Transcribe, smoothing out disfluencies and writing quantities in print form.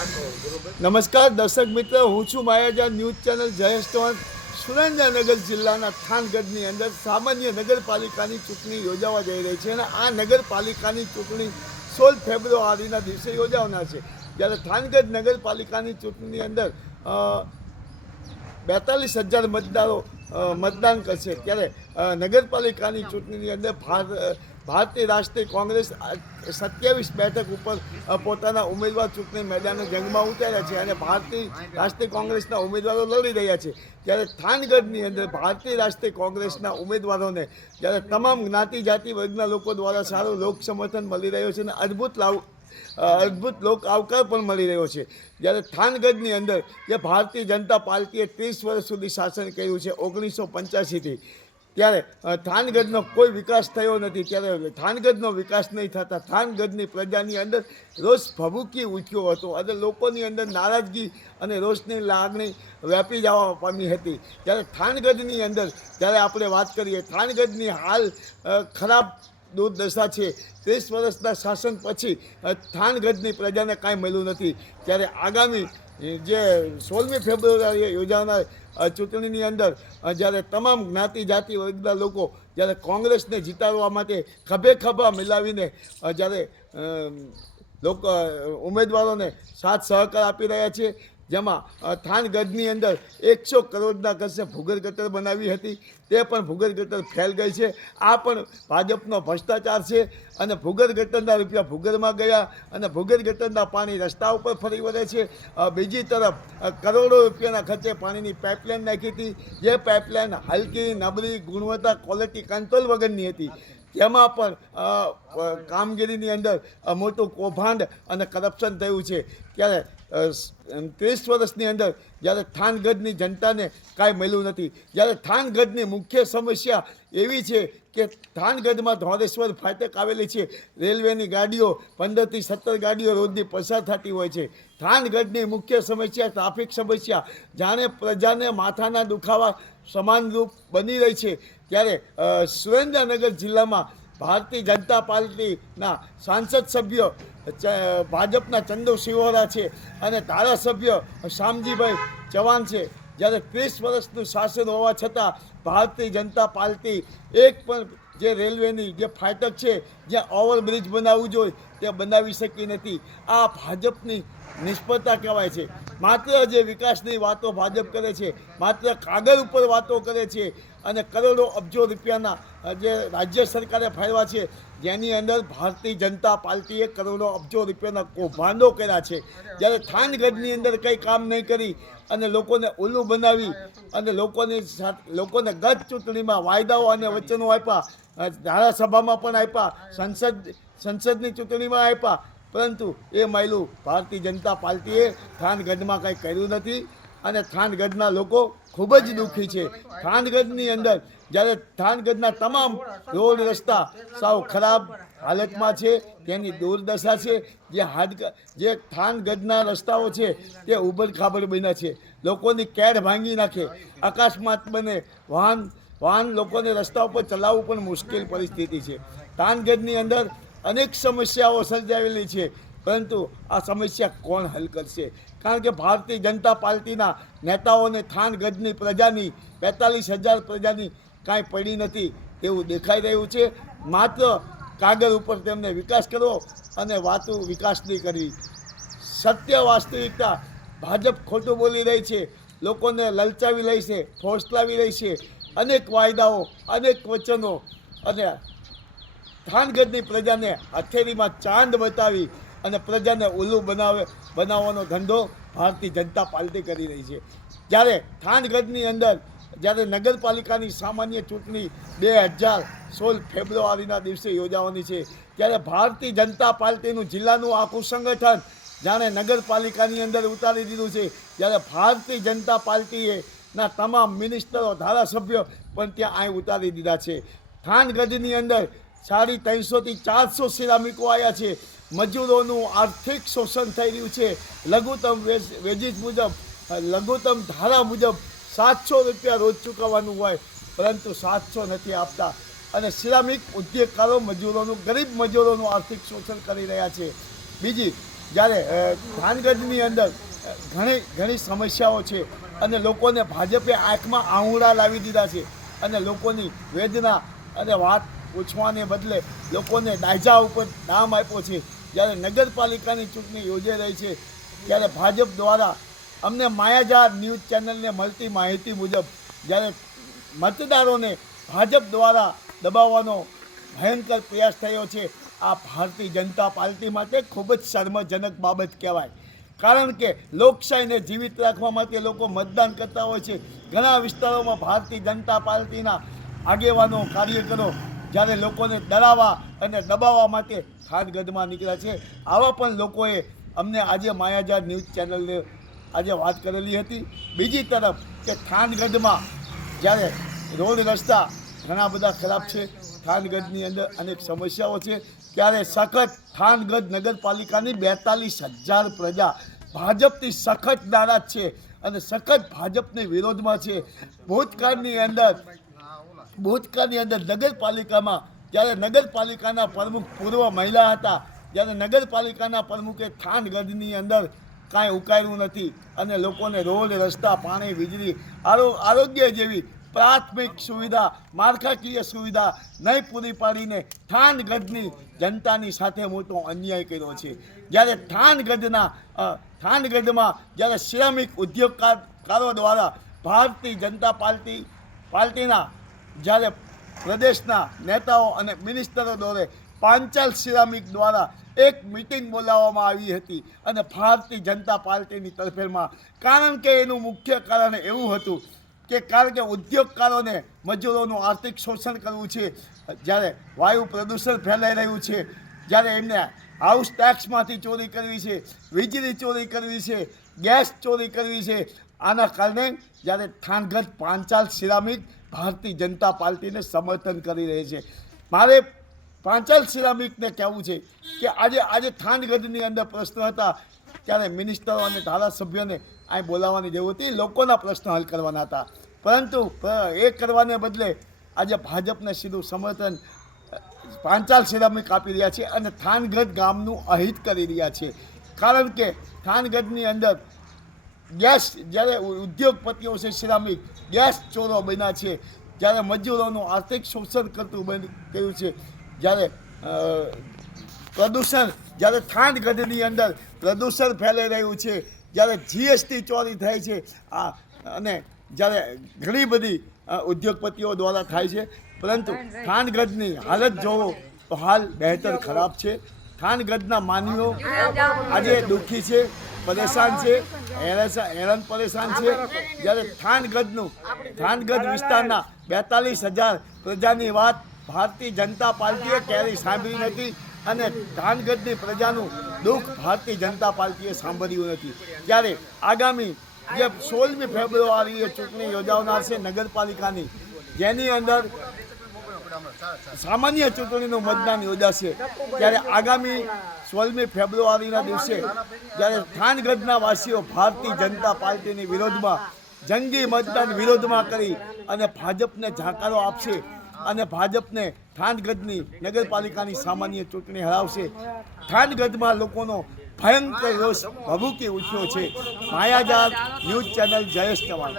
નમસ્કાર દર્શક મિત્રો, હું છું માયાજાન ન્યૂઝ ચેનલ જયેશ ચૌહાણ. સુરેન્દ્રનગર જિલ્લાના થાનગઢની અંદર સામાન્ય નગરપાલિકાની ચૂંટણી યોજાવા જઈ રહી છે અને આ નગરપાલિકાની ચૂંટણી 16 ફેબ્રુઆરીના દિવસે યોજાવાના છે. જ્યારે થાનગઢ નગરપાલિકાની ચૂંટણીની અંદર 42,000 મતદારો મતદાન કરશે. ત્યારે નગરપાલિકાની ચૂંટણીની અંદર ભારતીય રાષ્ટ્રીય કોંગ્રેસ 27 બેઠક ઉપર પોતાના ઉમેદવાર ચૂંટણી મેદાને જંગમાં ઉતાર્યા છે અને ભારતીય રાષ્ટ્રીય કોંગ્રેસના ઉમેદવારો લડી રહ્યા છે. ત્યારે થાનગઢની અંદર ભારતીય રાષ્ટ્રીય કોંગ્રેસના ઉમેદવારોને જ્યારે તમામ જ્ઞાતિ જાતિ વર્ગના લોકો દ્વારા સારું લોક સમર્થન મળી રહ્યો છે અને અદ્ભુત લોક આવકાર પણ મળી રહ્યો છે. જ્યારે થાનગઢની અંદર જે ભારતીય જનતા પાર્ટીએ 30 વર્ષ સુધી શાસન કર્યું છે 1985થી, ત્યારે થાનગઢનો કોઈ વિકાસ થયો નથી. ત્યારે થાનગઢનો વિકાસ નહીં થતાં થાનગઢની પ્રજાની અંદર રોષ ભભૂકી ઉઠ્યો હતો અને લોકોની અંદર નારાજગી અને રોષની લાગણી વ્યાપી જવા પામી હતી. ત્યારે થાનગઢની અંદર જ્યારે આપણે વાત કરીએ, થાનગઢની હાલ ખરાબ દુર્દશા છે. 30 વર્ષના શાસન પછી થાનગઢની પ્રજાને કાંઈ મળ્યું નથી. ત્યારે આગામી જે 16મી ફેબ્રુઆરીએ યોજાનાર ચૂંટણીની અંદર જ્યારે તમામ જ્ઞાતિ જાતિ વર્ગના લોકો જ્યારે કોંગ્રેસને જીતાડવા માટે ખભે ખભા મિલાવીને જ્યારે લોકો ઉમેદવારોને સાથ સહકાર આપી રહ્યા છે. જેમાં થાનગઢની અંદર 100 કરોડના ખર્ચે ભૂગર્ભ ગટર બનાવી હતી, તે પણ ભૂગર્ભ ગટર ફેલ ગઈ છે. આ પણ ભાજપનો ભ્રષ્ટાચાર છે અને ભૂગર્ભ ગટરના રૂપિયા ભૂગર્ભમાં ગયા અને ભૂગર્ભ ગટરના પાણી રસ્તા ઉપર ફરી વળે છે. બીજી તરફ કરોડો રૂપિયાના ખર્ચે પાણીની પાઇપલાઇન નાખી હતી, જે પાઇપલાઇન હલકી, નબળી, ગુણવત્તા, ક્વોલિટી કંટ્રોલ વગરની હતી. તેમાં પણ કામગીરીની અંદર મોટું કૌભાંડ અને કરપ્શન થયું છે. ત્યારે 30 વર્ષની અંદર જ્યારે થાનગઢની જનતાને કાંઈ મળ્યું નથી. જ્યારે થાનગઢની મુખ્ય સમસ્યા એવી છે કે થાનગઢમાં ધોળેશ્વર ફાટક આવેલી છે. રેલવેની ગાડીઓ 15થી 17 ગાડીઓ રોજની પસાર થતી હોય છે. થાનગઢની મુખ્ય સમસ્યા ટ્રાફિક સમસ્યા જાણે પ્રજાને માથાના દુખાવા સમાનરૂપ બની રહી છે. ત્યારે સુરેન્દ્રનગર જિલ્લામાં ભારતીય જનતા પાર્ટીના સાંસદ સભ્ય ભાજપના ચંદુ શિવોરા છે અને ધારાસભ્ય શામજીભાઈ ચૌહાણ છે. જ્યારે 30 વર્ષનું શાસન હોવા છતાં ભારતીય જનતા પાર્ટી એક પણ જે રેલવેની જે ફાટક છે, જ્યાં ઓવરબ્રિજ બનાવવું જોઈએ તે બનાવી શકી નથી. આ ભાજપની નિષ્ફળતા કહેવાય છે. માત્ર જે વિકાસની વાતો ભાજપ કરે છે, માત્ર કાગળ ઉપર વાતો કરે છે અને કરોડો અબજો રૂપિયાના જે રાજ્ય સરકારે ફાળવ્યા છે, જેની અંદર ભારતીય જનતા પાર્ટીએ કરોડો અબજો રૂપિયાના કૌભાંડો કર્યા છે. જ્યારે થાનગઢની અંદર કંઈ કામ નહીં કરી અને લોકોને ઉલ્લુ બનાવી અને લોકોને ગત ચૂંટણીમાં વાયદાઓ અને વચનો આપ્યા, ધારાસભામાં પણ આપ્યા, સંસદની ચૂંટણીમાં આપ્યા, પરંતુ એ માયલું ભારતીય જનતા પાર્ટીએ થાનગઢમાં કંઈ કર્યું નથી અને થાનગઢના લોકો ખૂબ જ દુઃખી છે. થાનગઢની અંદર જ્યારે થાનગઢના તમામ રોડ રસ્તા સાવ ખરાબ હાલતમાં છે, તેની દુર્દશા છે. જે થાનગઢના રસ્તાઓ છે તે ઉબડ ખાબડ બન્યા છે, લોકોની કેડ ભાંગી નાખે, અકસ્માત બને, વાહન લોકોને રસ્તા ઉપર ચલાવવું પણ મુશ્કેલ પરિસ્થિતિ છે. થાનગઢની અંદર અનેક સમસ્યાઓ સર્જાવેલી છે, પરંતુ આ સમસ્યા કોણ હલ કરશે? કારણ કે ભારતીય જનતા પાર્ટીના નેતાઓને થાનગઢની પ્રજાની 42,000 પ્રજાની કાંઈ પડી નથી તેવું દેખાઈ રહ્યું છે. માત્ર કાગળ ઉપર તેમને વિકાસ કરવો અને વાતો વિકાસની કરવી. સત્ય વાસ્તવિકતા ભાજપ ખોટું બોલી રહી છે, લોકોને લલચાવી રહી છે, ફોસલાવી રહી છે. અનેક વાયદાઓ, અનેક વચનો અને થાનગઢની પ્રજાને હથેળીમાં ચાંદ બતાવી અને પ્રજાને ઉલ્લુ બનાવવાનો ધંધો ભારતીય જનતા પાર્ટી કરી રહી છે. જ્યારે થાનગઢની અંદર જ્યારે નગરપાલિકાની સામાન્ય ચૂંટણી 2016 ફેબ્રુઆરીના દિવસે યોજાવાની છે, ત્યારે ભારતીય જનતા પાર્ટીનું જિલ્લાનું આખું સંગઠન જાણે નગરપાલિકાની અંદર ઉતારી દીધું છે. જ્યારે ભારતીય જનતા પાર્ટીના તમામ મિનિસ્ટરો, ધારાસભ્યો પણ ત્યાં અહીં ઉતારી દીધા છે. થાનગઢની અંદર 350 થી 400 શ્રમિકો આવ્યા છે. મજૂરોનું આર્થિક શોષણ થઈ રહ્યું છે. લઘુત્તમ વેજીસ મુજબ, લઘુત્તમ ધારા મુજબ 700 રૂપિયા રોજ ચૂકવવાનું હોય, પરંતુ 700 નથી આપતા અને શ્રમિક ઉદ્યોગકારો મજૂરોનું, ગરીબ મજૂરોનું આર્થિક શોષણ કરી રહ્યા છે. બીજી જ્યારે થાનગઢની અંદર ઘણી સમસ્યાઓ છે અને લોકોને ભાજપે આંખમાં આંગળા લાવી દીધા છે અને લોકોની વેદના અને વાત પૂછવાને બદલે લોકોને દાયજા ઉપર નામ આપ્યો છે. જ્યારે નગરપાલિકાની ચૂંટણી યોજાઈ રહી છે ત્યારે ભાજપ દ્વારા અમને માયાજાર ન્યૂઝ ચેનલને મળતી માહિતી મુજબ જ્યારે મતદારોને ભાજપ દ્વારા દબાવવાનો ભયંકર પ્રયાસ થયો છે. આ ભારતીય જનતા પાર્ટી માટે ખૂબ જ શર્મજનક બાબત કહેવાય. કારણ કે લોકશાહીને જીવિત રાખવા માટે લોકો મતદાન કરતા હોય છે. ઘણા વિસ્તારોમાં ભારતીય જનતા પાર્ટીના આગેવાનો કાર્યકરો જ્યારે લોકોને ડરાવવા અને દબાવવા માટે થાનગઢમાં નીકળ્યા છે. આવા પણ લોકોએ અમને આજે માયાજાર ન્યૂઝ ચેનલને આજે વાત કરેલી હતી. બીજી તરફ કે થાનગઢમાં જ્યારે રોડ રસ્તા ઘણા બધા ખરાબ છે, થાનગઢની અંદર અનેક સમસ્યાઓ છે, ત્યારે સખત થાનગઢ નગરપાલિકાની 42,000 પ્રજા ભાજપથી સખત નારાજ છે અને સખત ભાજપની વિરોધમાં છે. ભૂતકાળની અંદર નગરપાલિકામાં જ્યારે નગરપાલિકાના પ્રમુખ પૂર્વ મહિલા હતા, જ્યારે નગરપાલિકાના પ્રમુખે થાનગઢની અંદર કાંઈ ઉકાળ્યું નથી અને લોકોને રોડ રસ્તા પાણી વીજળી આરોગ્ય જેવી પ્રાથમિક સુવિધા માળખાકીય સુવિધા નહીં પૂરી પાડીને થાનગઢની જનતાની સાથે મોટો અન્યાય કર્યો છે. જ્યારે થાનગઢમાં જ્યારે સિરામિક ઉદ્યોગકારો દ્વારા ભારતીય જનતા પાર્ટીના જ્યારે પ્રદેશના નેતાઓ અને મિનિસ્ટરો દ્વારા પાંચાલ સિરામિક દ્વારા એક મિટિંગ બોલાવવામાં આવી હતી અને ભારતીય જનતા પાર્ટીની તરફેણમાં. કારણ કે એનું મુખ્ય કારણ એવું હતું કારણ કે ઉદ્યોગકારોને મજૂરોનું આર્થિક શોષણ કરવું છે, જ્યારે વાયુ પ્રદૂષણ ફેલાઈ રહ્યું છે, જ્યારે એમને હાઉસ ટેક્સમાંથી ચોરી કરવી છે, વીજળી ચોરી કરવી છે, ગેસ ચોરી કરવી છે. આના કારણે જ્યારે થાનગઢ પાંચાલ સિરામિક ભારતીય જનતા પાર્ટીને સમર્થન કરી રહી છે. મારે પાંચાલ સિરામિકને કહેવું છે કે આજે થાનગઢની અંદર પ્રશ્નો હતા ત્યારે મિનિસ્ટરો અને ધારાસભ્યોને અહીં બોલાવવાની જરૂર હતી, લોકોના પ્રશ્નો હલ કરવાના હતા. પરંતુ એ કરવાને બદલે આજે ભાજપને સીધું સમર્થન પાંચાલ સિરામિક આપી રહ્યા છે અને થાનગઢ ગામનું અહિત કરી રહ્યા છે. કારણ કે થાનગઢની અંદર ગેસ જ્યારે ઉદ્યોગપતિઓ છે સિરામિક ગેસ ચોરો બન્યા છે, જ્યારે મજૂરોનું આર્થિક શોષણ કરતું ગયું છે, જ્યારે પ્રદૂષણ જ્યારે થાનગઢની અંદર પ્રદૂષણ ફેલાઈ રહ્યું છે, જ્યારે જીએસટી ચોરી થાય છે અને જ્યારે ઘણી બધી ઉદ્યોગપતિઓ દ્વારા થાય છે. પરંતુ થાનગઢની હાલત જોવો તો હાલ બહેતર ખરાબ છે. થાનગઢના માનવીઓ આજે દુઃખી છે, પરેશાન છે, હેરાન પરેશાન છે. જ્યારે થાનગઢ વિસ્તારના 42,000 પ્રજાની વાત ભારતીય જનતા પાર્ટીએ ક્યારેય સાંભળી નથી અને થાનગઢની પ્રજાનું દુઃખ ભારતીય જનતા પાર્ટીએ સાંભળ્યું નથી. ત્યારે આગામી જે 16મી ફેબ્રુઆરીએ ચૂંટણી યોજાનાર છે નગરપાલિકાની, જેની અંદર સામાન્ય ચૂંટણીનું મતદાન યોજાશે, ત્યારે આગામી 16મી ફેબ્રુઆરીના દિવસે જ્યારે થાનગઢના વાસીઓ ભારતીય જનતા પાર્ટીની વિરોધમાં જંગી મતદાન વિરોધમાં કરી અને ભાજપને જાકારો આપશે અને ભાજપને થાનગઢની નગરપાલિકાની સામાન્ય ચૂંટણી હરાવશે. થાનગઢમાં લોકોનો ભયંકર રોષ ભભૂકી ઉઠ્યો છે. માયાજાર ન્યૂઝ ચેનલ જયેશ ચવાણ.